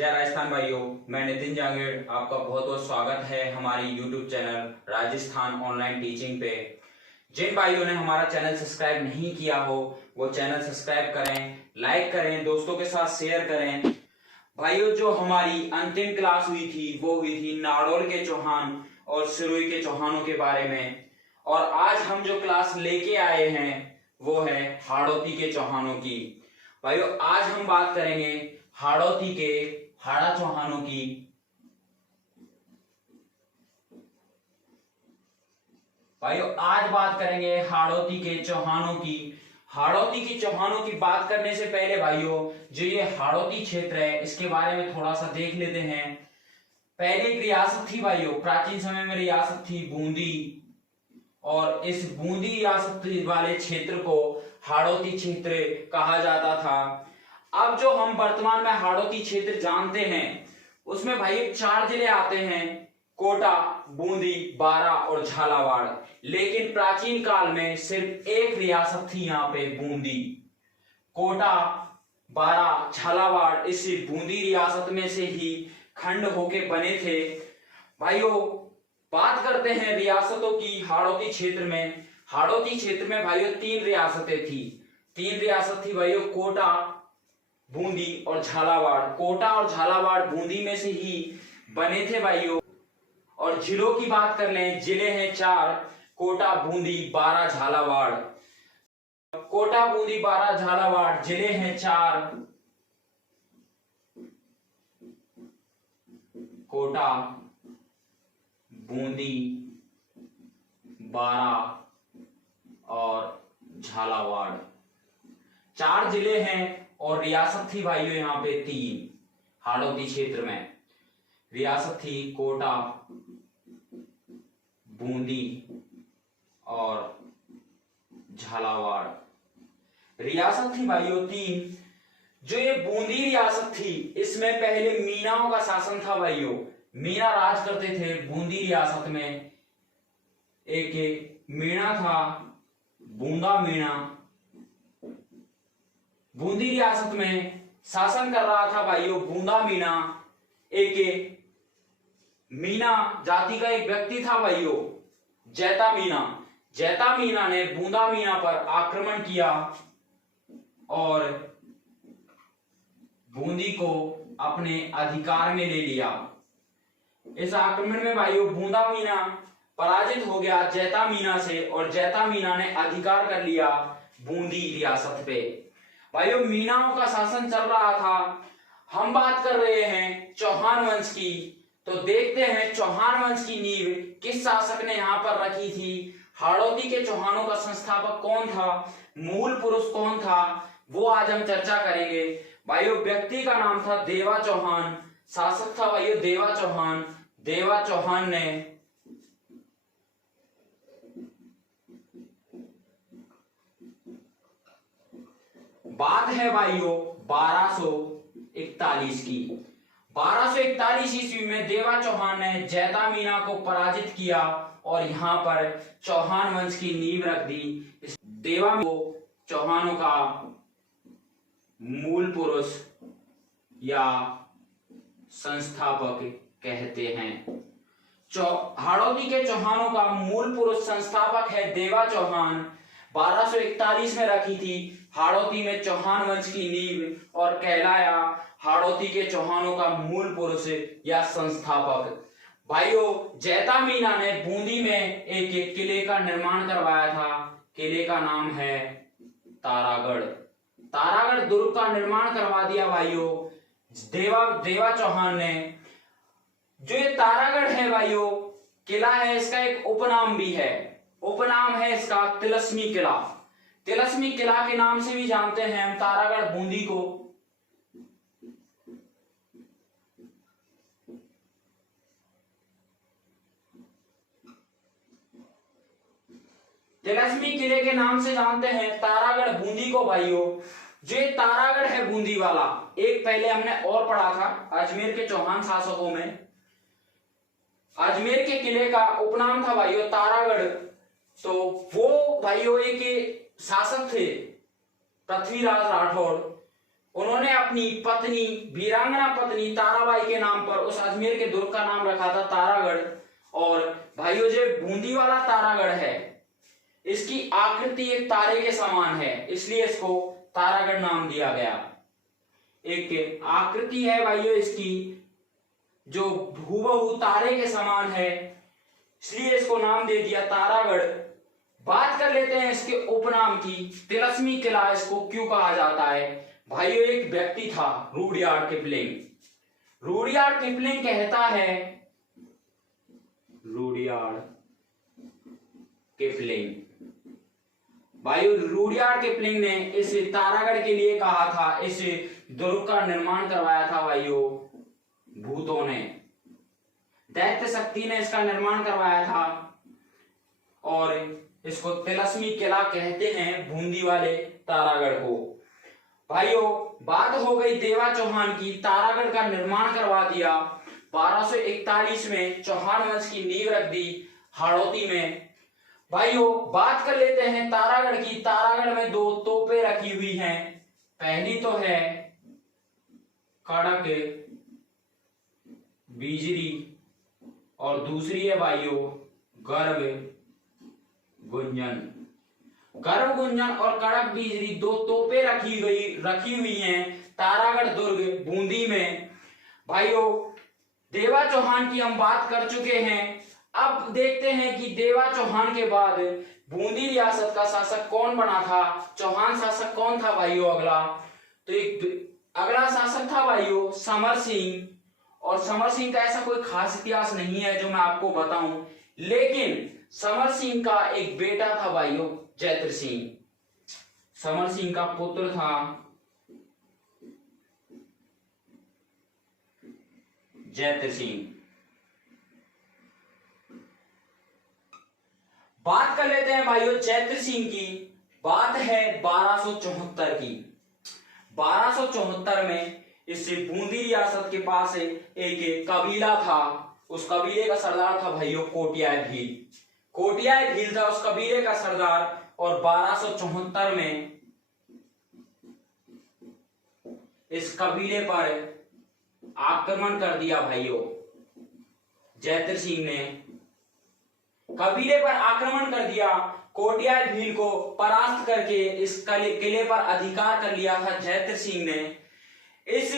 जय राजस्थान भाइयों, मैं नितिन जांगीड़ आपका बहुत बहुत स्वागत है हमारी YouTube channel Rajasthan online teaching पे। जिन भाइयों ने हमारा चैनल सब्सक्राइब नहीं किया हो वो चैनल सब्सक्राइब करें, लाइक करें, दोस्तों के साथ शेयर करें। भाइयों, जो हमारी अंतिम क्लास हुई थी वो हुई थी नाड़ौल के चौहान और सिरोही के चौहानों के बारे में, और आज हम जो क्लास लेके आए हैं वो है हाड़ौती के चौहानों की। भाइयों, आज हम बात करेंगे हाड़ौती के हाड़ा चौहानों की। भाइयों, आज बात करेंगे हाड़ौती के चौहानों की। हाड़ौती के चौहानों की बात करने से पहले भाइयों, जो ये हाड़ौती क्षेत्र है इसके बारे में थोड़ा सा देख लेते हैं। पहले एक रियासत थी भाइयों, प्राचीन समय में रियासत थी बूंदी, और इस बूंदी रियासत वाले क्षेत्र को हाड़ौती क्षेत्र कहा जाता था। अब जो हम वर्तमान में हाड़ौती क्षेत्र जानते हैं उसमें भाई 4 जिले आते हैं, कोटा, बूंदी, बारा और झालावाड़। लेकिन प्राचीन काल में सिर्फ एक रियासत थी यहाँ पे, बूंदी। कोटा, बारा, झालावाड़ इस बूंदी रियासत में से ही खंड होके बने थे। भाइयों, बात करते हैं रियासतों की। हाड़ौती क्षेत्र में भाइयों 3 रियासतें थी। 3 रियासत थी भाइयों, कोटा, बूंदी और झालावाड़। कोटा और झालावाड़ बूंदी में से ही बने थे भाइयों। और जिलों की बात कर लें, जिले हैं 4, कोटा, बूंदी, बारा, झालावाड़। कोटा, बूंदी, बारा, झालावाड़ जिले हैं 4। कोटा, बूंदी, बारा और झालावाड़ 4 जिले हैं, और रियासत थी भाइयों यहाँ पे 3। हाड़ौती क्षेत्र में रियासत थी कोटा, बूंदी और झालावाड़। रियासत थी भाइयों 3। जो ये बूंदी रियासत थी इसमें पहले मीनाओं का शासन था भाइयों। मीना राज करते थे बूंदी रियासत में। एक मीणा था, बूंदा मीणा। बूंदी रियासत में शासन कर रहा था भाइयों बूंदा मीणा। एक मीना जाति का एक व्यक्ति था भाइयों, जैता मीना। जैता मीना ने बूंदा मीना पर आक्रमण किया और बूंदी को अपने अधिकार में ले लिया। इस आक्रमण में भाइयों बूंदा मीना पराजित हो गया जैता मीना से, और जैता मीना ने अधिकार कर लिया बूंदी रियासत पे। भाइयों, मीनाओं का शासन चल रहा था। हम बात कर रहे हैं चौहान वंश की, तो देखते हैं चौहान वंश की नींव किस शासक ने यहाँ पर रखी थी। हाड़ौती के चौहानों का संस्थापक कौन था, मूल पुरुष कौन था, वो आज हम चर्चा करेंगे। भाइयों, व्यक्ति का नाम था देवा चौहान, शासक था भाइयों देवा चौहान। देवा चौहान ने बात है भाइयों 1241 की। 1241 ईस्वी में देवा चौहान ने जैता मीना को पराजित किया और यहाँ पर चौहान वंश की नींव रख दी। देवा को चौहानों का मूल पुरुष या संस्थापक कहते हैं। हाड़ौती के चौहानों का मूल पुरुष संस्थापक है देवा चौहान। 1241 में रखी थी हाड़ौती में चौहान वंश की नींव और कहलाया हाड़ौती के चौहानों का मूल पुरुष या संस्थापक। भाइयों, जैता मीना ने बूंदी में एक किले का निर्माण करवाया था। किले का नाम है तारागढ़। तारागढ़ दुर्ग का निर्माण करवा दिया भाइयों देवा चौहान ने। जो ये तारागढ़ है भाइयों, किला है, इसका एक उपनाम भी है। उपनाम है इसका तिलस्मी किला। तिलस्मी किला के नाम से भी जानते हैं हम तारागढ़ बूंदी को। तिलस्मी किले के नाम से जानते हैं तारागढ़ बूंदी को भाइयों। जो ये तारागढ़ है बूंदी वाला, एक पहले हमने और पढ़ा था अजमेर के चौहान शासकों में। अजमेर के किले का उपनाम था भाइयों तारागढ़। तो वो भाइयों एक शासक थे पृथ्वीराज राठौड़। उन्होंने अपनी पत्नी, वीरांगना पत्नी ताराबाई के नाम पर उस अजमेर के दुर्ग का नाम रखा था तारागढ़। और भाइयों जो बूंदी वाला तारागढ़ है, इसकी आकृति एक तारे के समान है, इसलिए इसको तारागढ़ नाम दिया गया। एक आकृति है भाइयों इसकी जो हूबहू तारे के समान है, इसलिए इसको नाम दे दिया तारागढ़। बात कर लेते हैं इसके उपनाम की। तिलस्मी किला इसको क्यों कहा जाता है? भाइयों एक व्यक्ति था रुडयार्ड किपलिंग। रुडयार्ड किपलिंग कहता है, रुडयार्ड किपलिंग, भाइयों रुडयार्ड किपलिंग ने इस तारागढ़ के लिए कहा था, इस दुर्ग का निर्माण करवाया था भाइयों भूतों ने, दैत्य शक्ति ने इसका निर्माण करवाया था। और इसको तिलस्मी किला कहते हैं, बूंदी वाले तारागढ़ को। भाइयों बात हो गई देवा चौहान की, तारागढ़ का निर्माण करवा दिया। 1241 में चौहान वंश की नींव रख दी हाड़ौती में। भाइयों बात कर लेते हैं तारागढ़ की। तारागढ़ में 2 तोपें रखी हुई हैं। पहली तो है कड़क बिजरी और दूसरी है भाइयों गर्भ गुंजन। गर्भ गुंजन और कड़क बिजरी 2 तोपें रखी हुई हैं तारागढ़ दुर्ग बूंदी में। भाइयों देवा चौहान की हम बात कर चुके हैं। अब देखते हैं कि देवा चौहान के बाद बूंदी रियासत का शासक कौन बना था, चौहान शासक कौन था भाइयों अगला। तो एक अगला शासक था भाइयों समर सिंह। और समर सिंह का ऐसा कोई खास इतिहास नहीं है जो मैं आपको बताऊं, लेकिन समर सिंह का एक बेटा था भाइयों जैत्र सिंह। समर सिंह का पुत्र था जैत्र सिंह। बात कर लेते हैं भाइयों जैत्र सिंह की। बात है 1274 की। 1274 में इस बूंदी रियासत के पास एक कबीला था। उस कबीले का सरदार था भाइयों कोटियाय भील। कोटियाय भील था उस कबीले का सरदार। और 1274 में इस कबीले पर आक्रमण कर दिया भाइयों जैत्र सिंह ने। कबीले पर आक्रमण कर दिया, कोटियाय भील को परास्त करके इस किले पर अधिकार कर लिया था जैत्र सिंह ने। इस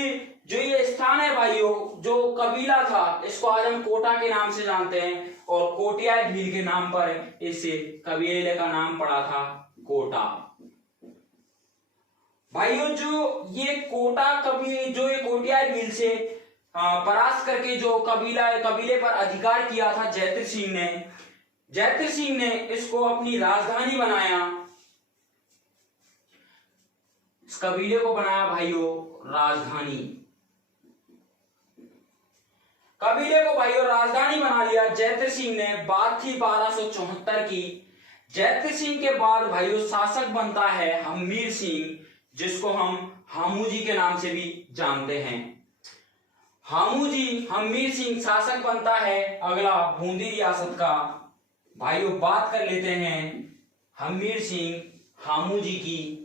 जो ये स्थान है भाइयों, जो कबीला था, इसको आज हम कोटा के नाम से जानते हैं। और कोटियाय भील के नाम पर इस कबीले का नाम पड़ा था कोटा। भाइयों जो ये कोटियाय भील से परास्त करके जो कबीले पर अधिकार किया था जैत्र सिंह ने इसको अपनी राजधानी बनाया। इस कबीले को बनाया भाइयों राजधानी। कबीले को भाइयों राजधानी बना लिया जैत्र सिंह ने। बात थी 1274 की। जैत्र सिंह के बाद भाइयों शासक बनता है हम्मीर सिंह, जिसको हम हामू जी के नाम से भी जानते हैं। हामू जी, हम्मीर सिंह शासक बनता है अगला बूंदी रियासत का। भाइयों बात कर लेते हैं हम्मीर सिंह हामू जी की।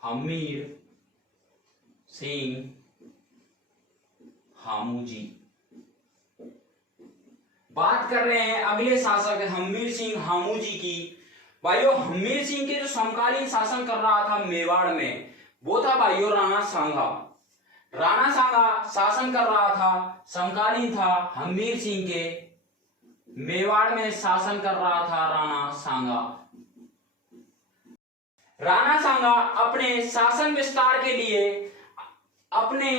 हम्मीर सिंह हामू जी। बात कर रहे हैं अगले शासक हम्मीर सिंह हामू जी की। भाइयों हम्मीर सिंह के जो समकालीन शासन कर रहा था मेवाड़ में, वो था भाइयों राणा सांगा। राणा सांगा शासन कर रहा था, समकालीन था हम्मीर सिंह के। मेवाड़ में शासन कर रहा था राणा सांगा। राणा सांगा अपने शासन विस्तार के लिए, अपने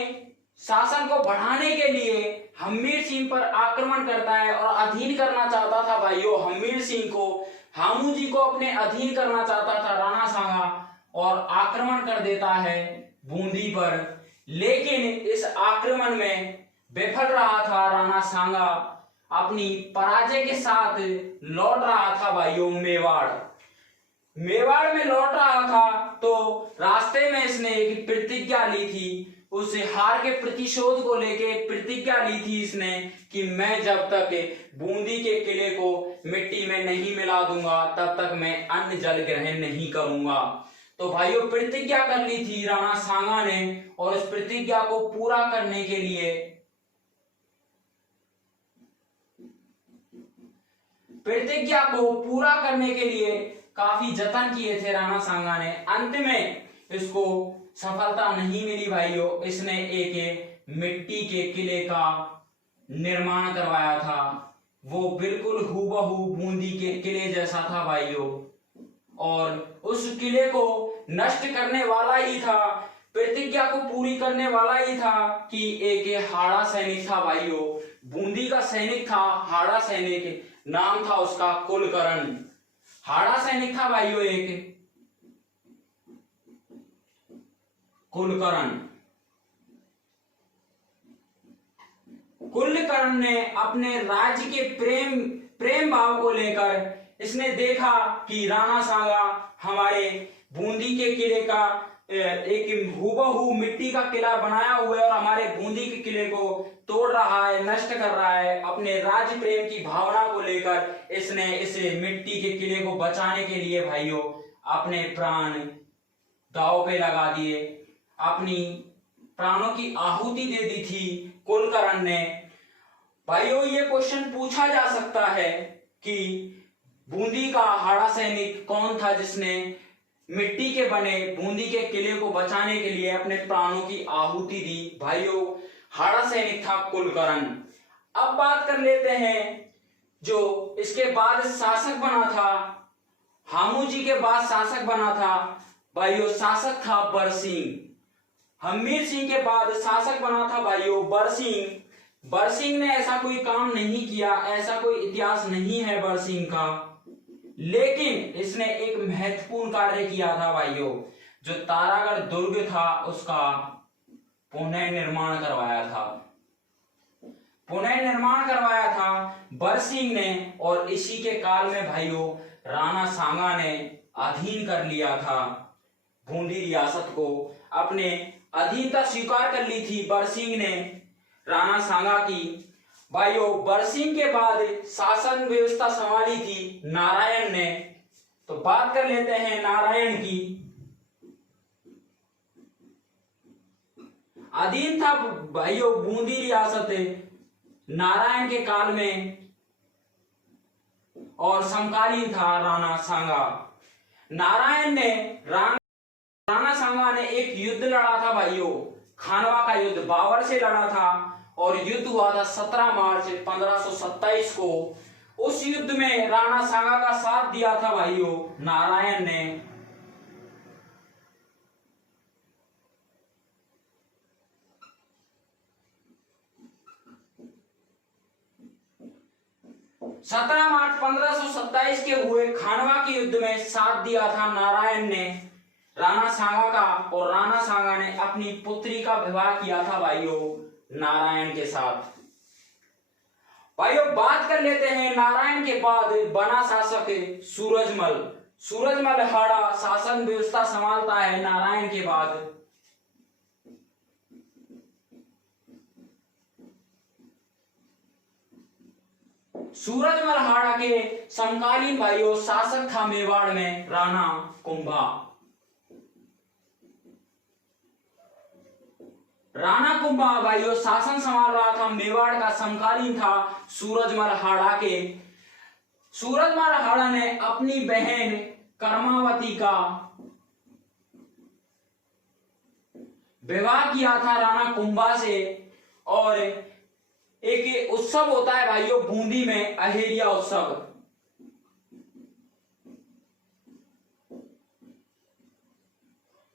शासन को बढ़ाने के लिए हम्मीर सिंह पर आक्रमण करता है और अधीन करना चाहता था भाइयों हम्मीर सिंह को। हामू जी को अपने अधीन करना चाहता था राणा सांगा और आक्रमण कर देता है बूंदी पर। लेकिन इस आक्रमण में विफल रहा था राणा सांगा, अपनी पराजय के साथ लौट रहा था भाइयों मेवाड़ में लौट रहा था। तो रास्ते में इसने एक प्रतिज्ञा ली थी। उस हार के प्रतिशोध को लेके प्रतिज्ञा ली थी इसने कि मैं जब तक बूंदी के किले को मिट्टी में नहीं मिला दूंगा तब तक मैं अन्न जल ग्रहण नहीं करूंगा। तो भाइयों प्रतिज्ञा कर ली थी राणा सांगा ने, और उस प्रतिज्ञा को पूरा करने के लिए काफी जतन किए थे राणा सांगा ने। अंत में इसको सफलता नहीं मिली भाइयों। इसने एक मिट्टी के किले का निर्माण करवाया था, वो बिल्कुल हूबहू बूंदी के किले जैसा था भाइयों, और उस किले को नष्ट करने वाला ही था, प्रतिज्ञा को पूरी करने वाला ही था कि एक हाड़ा सैनिक था भाइयों, बूंदी का सैनिक था, हाड़ा सैनिक नाम था उसका कुलकर्ण। हाड़ा सैनिक था भाइयों एक कुलकर्ण। कुलकर्ण ने अपने राज्य के प्रेम भाव को लेकर इसने देखा कि राणा सांगा हमारे बूंदी के किले का एक हूबहू मिट्टी का किला बनाया हुआ है और हमारे बूंदी के किले को तोड़ रहा है, नष्ट कर रहा है। अपने राज्य प्रेम की भावना को लेकर इसने इस मिट्टी के किले को बचाने के लिए भाइयों अपने प्राण दांव पे लगा दिए, अपनी प्राणों की आहुति दे दी थी कुलकर्ण ने। भाइयों ये क्वेश्चन पूछा जा सकता है कि बूंदी का हाड़ा सैनिक कौन था जिसने मिट्टी के बने बूंदी के किले को बचाने के लिए अपने प्राणों की आहुति दी? भाइयों हाड़ा सैनिक था कुलकर्ण। अब बात कर लेते हैं जो इसके बाद शासक बना था, हामू जी के बाद शासक बना था भाइयों, शासक था बरसिंह। हमीर सिंह के बाद शासक बना था भाइयों बरसिंह। बरसिंह ने ऐसा कोई काम नहीं किया, ऐसा कोई इतिहास नहीं है बरसिंह का, लेकिन इसने एक महत्वपूर्ण कार्य किया था भाइयों, जो तारागढ़ दुर्ग था उसका पुनर्निर्माण करवाया था बरसिंह ने। और इसी के काल में भाइयों राणा सांगा ने अधीन कर लिया था बूंदी रियासत को, अपने अधीनता स्वीकार कर ली थी बरसिंह ने राणा सांगा की। भाइयों बरसिंह के बाद शासन व्यवस्था संभाली थी नारायण ने। तो बात कर लेते हैं नारायण की। अधीन था भाइयों बूंदी रियासत नारायण के काल में, और समकालीन था राणा सांगा। राणा सांगा ने एक युद्ध लड़ा था भाइयों, खानवा का युद्ध बाबर से लड़ा था, और युद्ध हुआ था 17 मार्च 1527 को। उस युद्ध में राणा सांगा का साथ दिया था भाइयों नारायण ने। 17 मार्च 1527 के हुए खानवा के युद्ध में साथ दिया था नारायण ने राणा सांगा का, और राणा सांगा ने अपनी पुत्री का विवाह किया था भाइयों नारायण के साथ। भाइयों बात कर लेते हैं नारायण के बाद बना शासक सूरजमल। सूरजमल हाड़ा शासन व्यवस्था संभालता है नारायण के बाद। सूरजमल हाड़ा के समकालीन भाइयों शासक था मेवाड़ में राणा कुंभा। राणा कुंभा भाइयों शासन संभाल रहा था मेवाड़ का, समकालीन था सूरजमल हाड़ा के। सूरजमल हाड़ा ने अपनी बहन कर्मावती का विवाह किया था राणा कुंभा से। और एक उत्सव होता है भाइयों बूंदी में, अहेरिया उत्सव।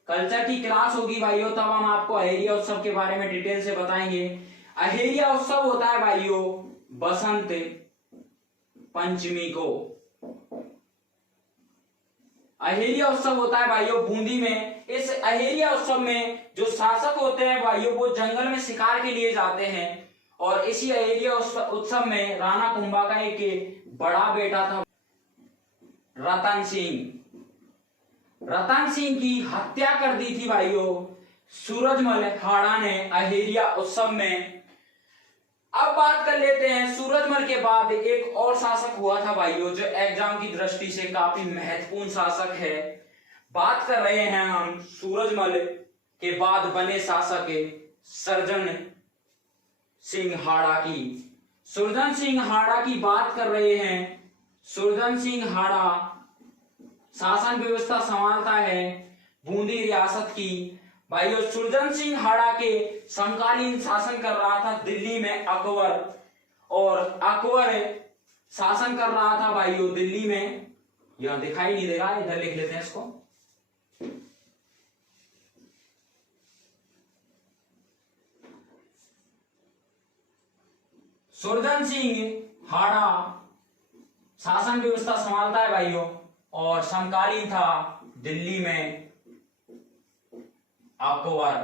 कल्चर की क्लास होगी भाइयों, तब हम आपको अहेरिया उत्सव के बारे में डिटेल से बताएंगे। अहेरिया उत्सव होता है भाइयों बसंत पंचमी को। अहेरिया उत्सव होता है भाइयों बूंदी में। इस अहेरिया उत्सव में जो शासक होते हैं भाइयों वो जंगल में शिकार के लिए जाते हैं, और इसी अहेरिया उत्सव में राणा कुंभा का एक बड़ा बेटा था रतन सिंह। रतन सिंह की हत्या कर दी थी भाइयों सूरजमल हाड़ा ने अहेरिया उत्सव में। अब बात कर लेते हैं सूरजमल के बाद एक और शासक हुआ था भाइयों, जो एग्जाम की दृष्टि से काफी महत्वपूर्ण शासक है। बात कर रहे हैं हम सूरजमल के बाद बने शासक सर्जन सिंह हाड़ा की। सुरजन सिंह हाड़ा की बात कर रहे हैं। सुरजन सिंह हाड़ा शासन व्यवस्था संभालता है बूंदी रियासत की। भाइयों सुरजन सिंह हाड़ा के समकालीन शासन कर रहा था दिल्ली में अकबर, और अकबर शासन कर रहा था भाइयों दिल्ली में। यहां दिखाई नहीं दे रहा, इधर लिख लेते हैं इसको। सुरजन सिंह हाड़ा शासन व्यवस्था संभालता है भाइयों, और समकालीन था दिल्ली में अकबर।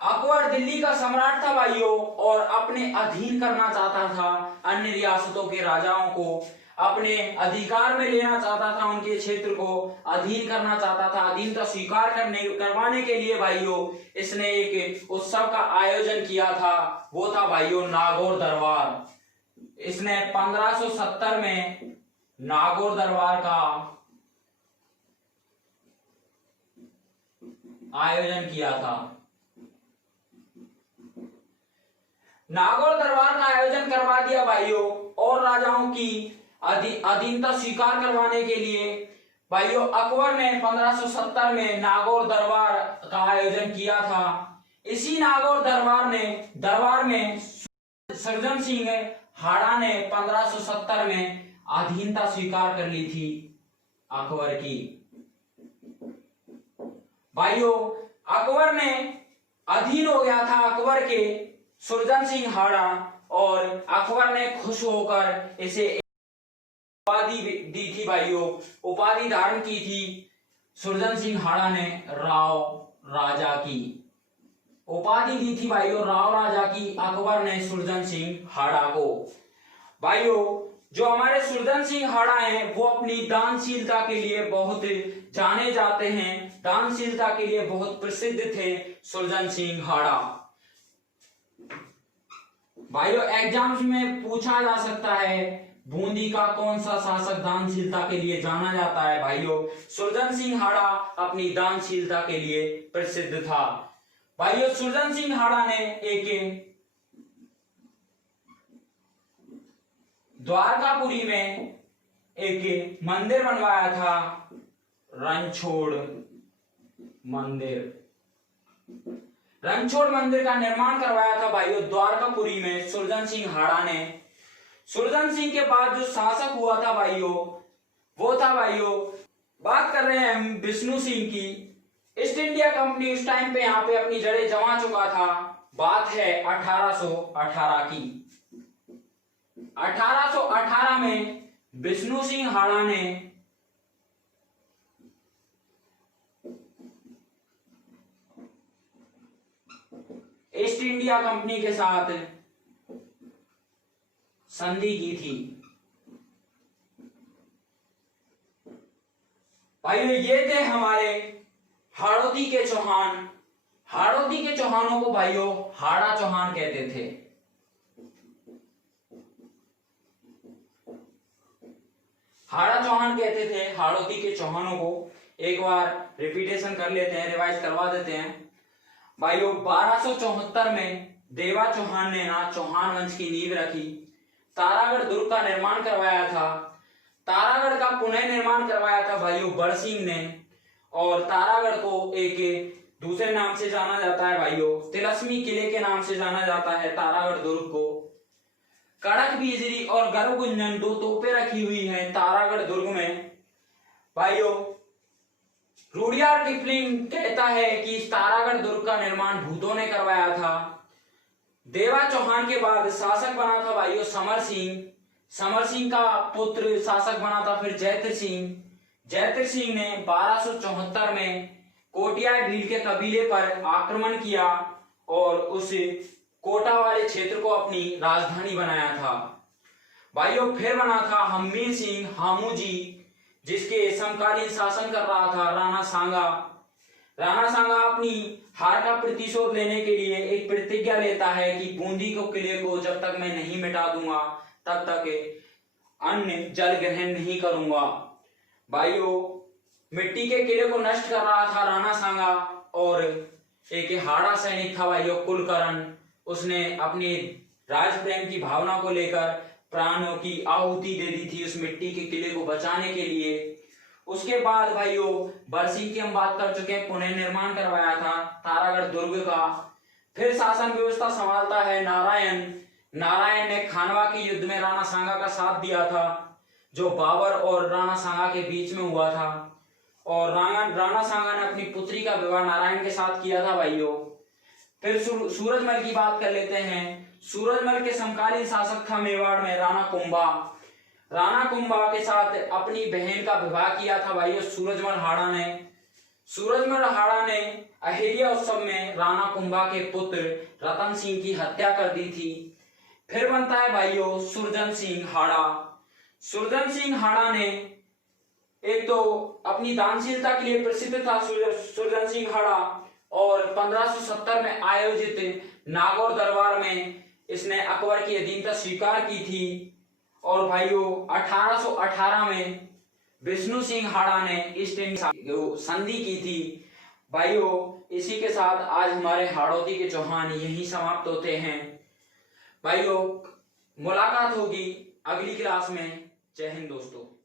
अकबर दिल्ली का सम्राट था भाइयों, और अपने अधीन करना चाहता था अन्य रियासतों के राजाओं को, अपने अधिकार में लेना चाहता था, उनके क्षेत्र को अधीन करना चाहता था। अधीनता स्वीकार करवाने के लिए भाइयों इसने एक उत्सव का आयोजन किया था, वो था भाइयों नागौर दरबार। इसने 1570 में नागौर दरबार का आयोजन किया था। नागौर दरबार का आयोजन करवा दिया भाइयों, और राजाओं की अधीनता स्वीकार करवाने के लिए भाइयों अकबर ने 1570 में नागौर दरबार का आयोजन किया था। इसी नागौर दरबार में सुरजन सिंह हाड़ा ने 1570 में अधीनता स्वीकार कर ली थी अकबर की। भाइयों अकबर ने अधीन हो गया था अकबर के सुरजन सिंह हाड़ा, और अकबर ने खुश होकर इसे उपाधि दी थी भाइयों, उपाधि धारण की थी सुरजन सिंह हाड़ा ने राव राजा की उपाधि दी थी भाइयों, राव राजा की अकबर ने सुरजन सिंह हाड़ा को। भाइयों जो हमारे सुरजन सिंह हाड़ा हैं वो अपनी दानशीलता के लिए बहुत जाने जाते हैं, दानशीलता के लिए बहुत प्रसिद्ध थे सुरजन सिंह हाड़ा। भाइयों एग्जाम्स में पूछा जा सकता है बूंदी का कौन सा शासक दानशीलता के लिए जाना जाता है। भाइयों सुरजन सिंह हाड़ा अपनी दानशीलता के लिए प्रसिद्ध था। भाइयों सुरजन सिंह हाड़ा ने एक द्वारकापुरी में एक मंदिर बनवाया था, रणछोड़ मंदिर। रणछोड़ मंदिर का निर्माण करवाया था भाइयों द्वारकापुरी में सुरजन सिंह हाड़ा ने। सुरजन सिंह के बाद जो शासक हुआ था भाइयों वो था भाइयों, बात कर रहे हैं हम विष्णु सिंह की। ईस्ट इंडिया कंपनी उस टाइम पे यहाँ पे अपनी जड़ें जमा चुका था। बात है 1818 की। 1818 में विष्णु सिंह हाड़ा ने ईस्ट इंडिया कंपनी के साथ संधि की थी। भाइयों ये थे हमारे हाड़ौती के चौहान। हाड़ौती के चौहानों को भाइयों हाड़ा चौहान कहते थे। हाड़ा चौहान कहते थे हाड़ौती के चौहानों को। एक बार रिपीटेशन कर लेते हैं, रिवाइज करवा देते हैं भाइयों। 1274 में देवा चौहान ने ना चौहान वंश की नींव रखी। तारागढ़ दुर्ग का निर्माण करवाया था। तारागढ़ का पुनः निर्माण करवाया था भाइयों बरसिंह ने। और तारागढ़ को एक दूसरे नाम से जाना जाता है भाइयों, तिलस्मी किले के नाम से जाना जाता है तारागढ़ दुर्ग को। कड़क बिजली और गर्भ गुंजन दो तोपें रखी हुई हैं तारागढ़ दुर्ग में। भाइयों रुडियार्ड किपलिंग कहता है कि तारागढ़ दुर्ग का निर्माण भूतों ने करवाया था। देवा चौहान के बाद शासक बना था भाइयों समर सिंह। समर सिंह का पुत्र शासक बना था फिर जैत्र सिंह। जैत्र सिंह ने 1274 में कोटिया भील के कबीले पर आक्रमण किया और उस कोटा वाले क्षेत्र को अपनी राजधानी बनाया था। भाइयों फिर बना था हम्मीर सिंह हामूजी, जिसके समकालीन शासन कर रहा था राणा सांगा। राणा सांगा अपनी हार का प्रतिशोध लेने के लिए एक प्रतिज्ञा लेता है कि बूंदी को किले को जब तक मैं नहीं मिटा दूंगा तब तक अन्य जल ग्रहण नहीं करूंगा। भाइयों, मिट्टी के किले को नष्ट कर रहा था राणा सांगा और एक हाड़ा सैनिक था भाइयों कुलकर्ण। उसने अपनी राज प्रेम की भावना को लेकर प्राणों की आहुति दे दी थी उस मिट्टी के किले को बचाने के लिए। उसके बाद भाइयों बरसिंह की हम बात कर चुके हैं, पुनः निर्माण करवाया था तारागढ़ दुर्ग का। फिर शासन व्यवस्था संभालता है नारायण। नारायण ने खानवा के युद्ध में राणा सांगा का साथ दिया था, जो बाबर और राणा सांगा के बीच में हुआ था। और राणा सांगा ने अपनी पुत्री का विवाह नारायण के साथ किया था भाइयों। फिर सूरजमल की बात कर लेते हैं। सूरजमल के समकालीन शासक था मेवाड़ में राणा कुंभा। राणा कुंभा के साथ अपनी बहन का विवाह किया था भाइयों सूरजमल हाड़ा ने। सूरजमल हाड़ा ने अहिल्या उत्सव में राणा कुंभा के पुत्र रतन सिंह की हत्या कर दी थी। फिर बनता है भाइयों सुरजन सिंह हाड़ा। सुरजन सिंह हाड़ा ने एक तो अपनी दानशीलता के लिए प्रसिद्ध था सुरजन सिंह हाड़ा, और 1570 में आयोजित नागौर दरबार में इसने अकबर की अधीनता स्वीकार की थी। और भाइयों 1818 में विष्णु सिंह हाड़ा ने ईस्ट इंडिया संधि की थी। भाइयों, इसी के साथ आज हमारे हाड़ौती के चौहान यही समाप्त होते हैं। भाइयों, मुलाकात होगी अगली क्लास में। जय हिंद दोस्तों।